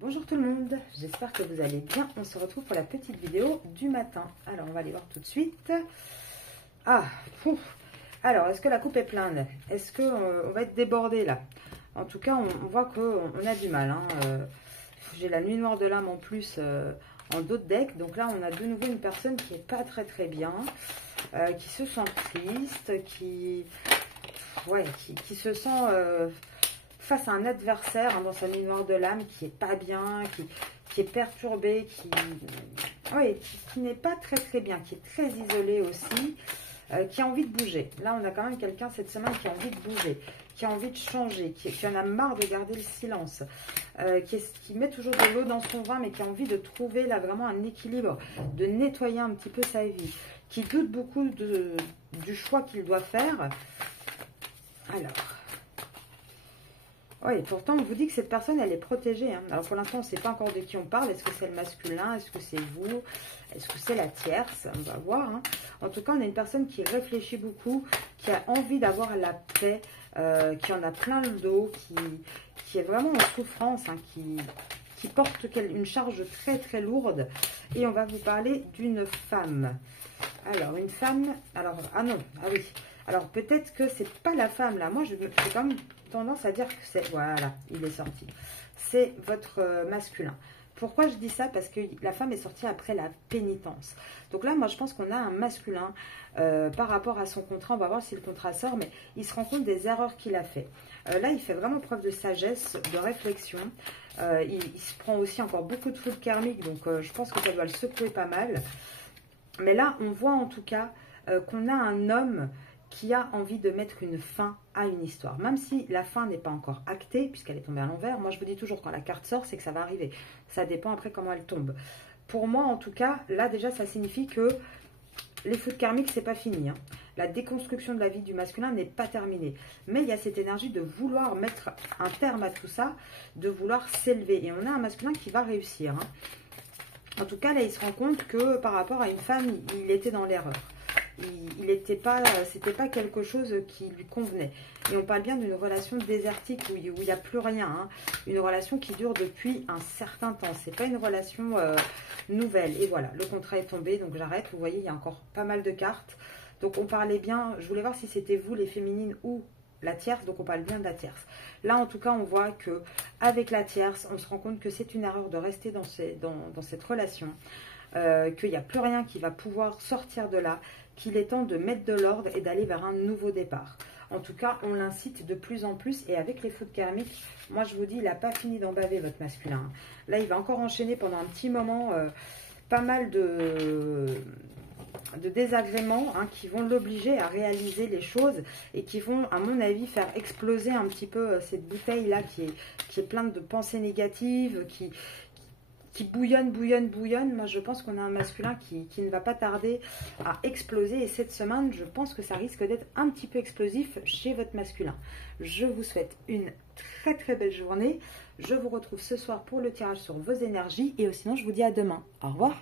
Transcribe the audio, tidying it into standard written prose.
Bonjour tout le monde, j'espère que vous allez bien. On se retrouve pour la petite vidéo du matin. Alors on va aller voir tout de suite. Alors est-ce que la coupe est pleine? Est-ce qu'on va être débordé là? En tout cas on voit qu'on a du mal. J'ai la nuit noire de l'âme en plus en dos de deck. Donc là on a de nouveau une personne qui n'est pas très bien, qui se sent triste, qui se sent... face à un adversaire dans sa nuit noire de l'âme qui est pas bien, qui est perturbé, qui n'est pas très bien, qui est très isolé aussi, qui a envie de bouger. Là, on a quand même quelqu'un cette semaine qui a envie de bouger, qui a envie de changer, qui en a marre de garder le silence, qui met toujours de l'eau dans son vin, mais qui a envie de trouver là vraiment un équilibre, de nettoyer un petit peu sa vie, qui doute beaucoup du choix qu'il doit faire. Alors... oui, pourtant, on vous dit que cette personne, elle est protégée. Alors, pour l'instant, on ne sait pas encore de qui on parle. Est-ce que c'est le masculin? Est-ce que c'est vous? Est-ce que c'est la tierce? On va voir. En tout cas, on a une personne qui réfléchit beaucoup, qui a envie d'avoir la paix, qui en a plein le dos, qui est vraiment en souffrance, qui porte une charge très lourde. Et on va vous parler d'une femme. Alors, une femme... Alors, oui. Alors, peut-être que c'est pas la femme, là. Moi, j'ai quand même tendance à dire que c'est... Voilà, il est sorti. C'est votre masculin. Pourquoi je dis ça? Parce que la femme est sortie après la pénitence. Donc là, moi, je pense qu'on a un masculin par rapport à son contrat. On va voir si le contrat sort, mais il se rend compte des erreurs qu'il a fait. Là, il fait vraiment preuve de sagesse, de réflexion. Il se prend aussi encore beaucoup de foudre karmique, donc je pense que ça doit le secouer pas mal. Mais là, on voit en tout cas qu'on a un homme qui a envie de mettre une fin à une histoire. Même si la fin n'est pas encore actée, puisqu'elle est tombée à l'envers. Moi, je vous dis toujours, quand la carte sort, c'est que ça va arriver. Ça dépend après comment elle tombe. Pour moi, en tout cas, là, déjà, ça signifie que les foudres karmiques, c'est pas fini. La déconstruction de la vie du masculin n'est pas terminée. Mais il y a cette énergie de vouloir mettre un terme à tout ça, de vouloir s'élever. Et on a un masculin qui va réussir. En tout cas, là, il se rend compte que par rapport à une femme, il était dans l'erreur. C'était pas quelque chose qui lui convenait. Et on parle bien d'une relation désertique où il n'y a plus rien. Une relation qui dure depuis un certain temps. C'est pas une relation nouvelle. Et voilà, le contrat est tombé, donc j'arrête. Vous voyez, il y a encore pas mal de cartes. Donc on parlait bien, je voulais voir si c'était vous les féminines ou la tierce, donc on parle bien de la tierce. Là, en tout cas, on voit que avec la tierce, on se rend compte que c'est une erreur de rester dans cette relation, qu'il n'y a plus rien qui va pouvoir sortir de là, qu'il est temps de mettre de l'ordre et d'aller vers un nouveau départ. En tout cas, on l'incite de plus en plus, et avec les foudres karmiques, moi je vous dis, il n'a pas fini d'en baver votre masculin. Là, il va encore enchaîner pendant un petit moment pas mal de désagréments qui vont l'obliger à réaliser les choses et qui vont, à mon avis, faire exploser un petit peu cette bouteille-là qui est pleine de pensées négatives, qui bouillonne. Moi, je pense qu'on a un masculin qui ne va pas tarder à exploser. Et cette semaine, je pense que ça risque d'être un petit peu explosif chez votre masculin. Je vous souhaite une très belle journée. Je vous retrouve ce soir pour le tirage sur vos énergies. Et sinon, je vous dis à demain. Au revoir.